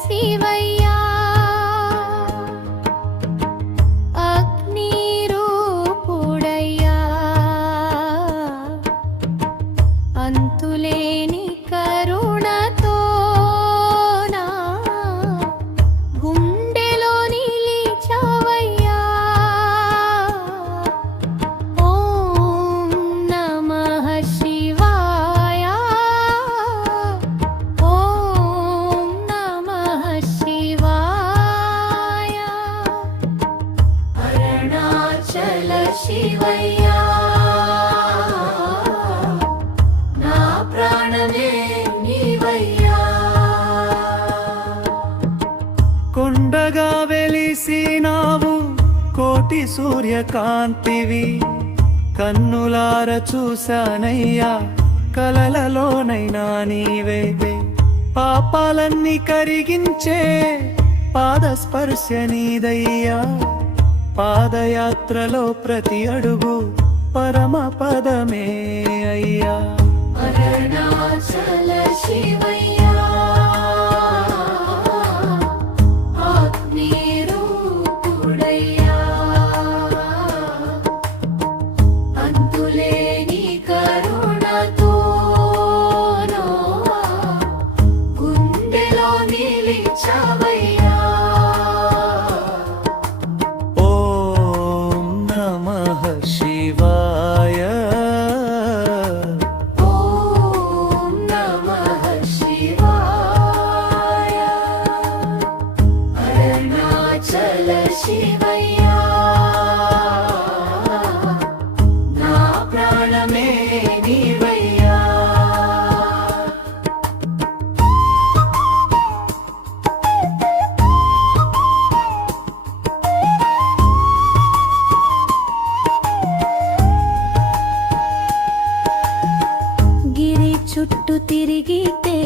శివయ్యా అగ్ని రూపుడయ్యా అంతులేని కరుణతో నా గుండెలో నిలిచావయ్యా ఓం నమః శివాయ ఓం నమః శివాయ అరుణాచల శివయ్యా నా ప్రాణమే నీవయ్యా కొండగా వెలిసినావు కోటి సూర్యకాంతివి కన్నులార చూశానయ్యా కలలలోనైనా నీవే పాపాలన్నీ కరిగించే పాదస్పర్శ నీదయ్యా పాదయాత్రలో ప్రతి అడుగు పరమ పదమే అయ్యా అరుణాచల శివయ్యా అగ్ని రూపుడయ్యా అంతులేని కరుణతో నా గుండెలో నిలిచావయ్యా ఓం నమః శివాయ ఓం నమః శివాయ అరుణాచల శివయ్యా నా ప్రాణమే నీవయ్యా గిరి చుట్టూ తిరిగితే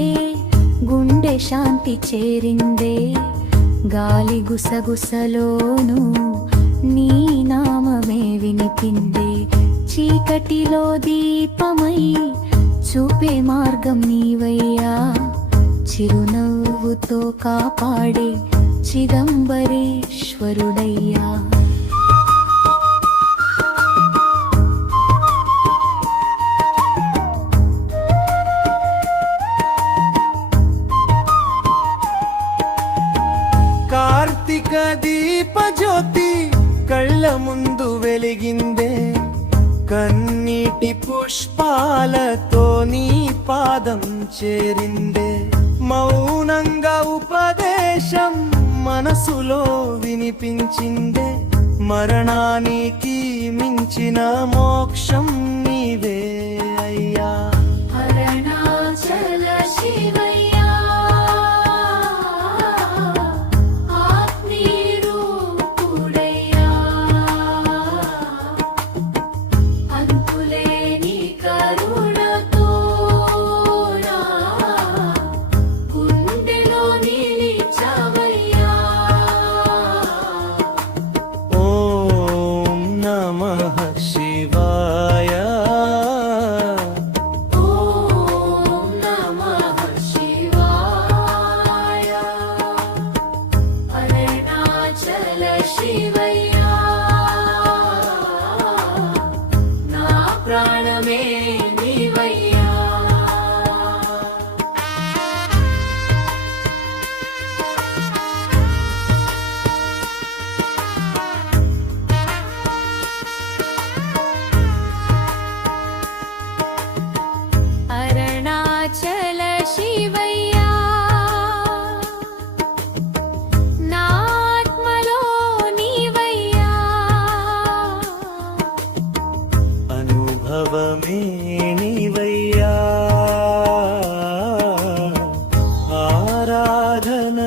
గుండె శాంతి చేరిందే గాలి గుసగుసలోను నీ నామమే వినిపిందే చీకటిలో దీపమై చూపే మార్గం నీవయ్యా చిరునవ్వుతో కాపాడే చిదంబరేశ్వరుడయ్యా కార్తీక దీప జ్యోతి కళ్ళ ముందు వెలిగిందే కన్నీటి పుష్పాలతో నీ పాదం చేరిందే మౌనంగా ఉపదేశం మనసులో వినిపించిందే మరణానికి మించిన మోక్షం నీవే అయ్యా అరుణాచల శివయ్యా అగ్ని రూపుడయ్యా అంతులేని కరుణతో నా గుండెలో నిలిచావయ్యా ఓం నమః శివాయ ఓం నమః శివాయ అరుణాచల శివయ్యా నా ప్రాణమే నీవయ్యా అరుణాచల శివయ్యా నా ఆత్మలో నీవయ్యా అనుభవమే నీవయ్యా ఆరాధన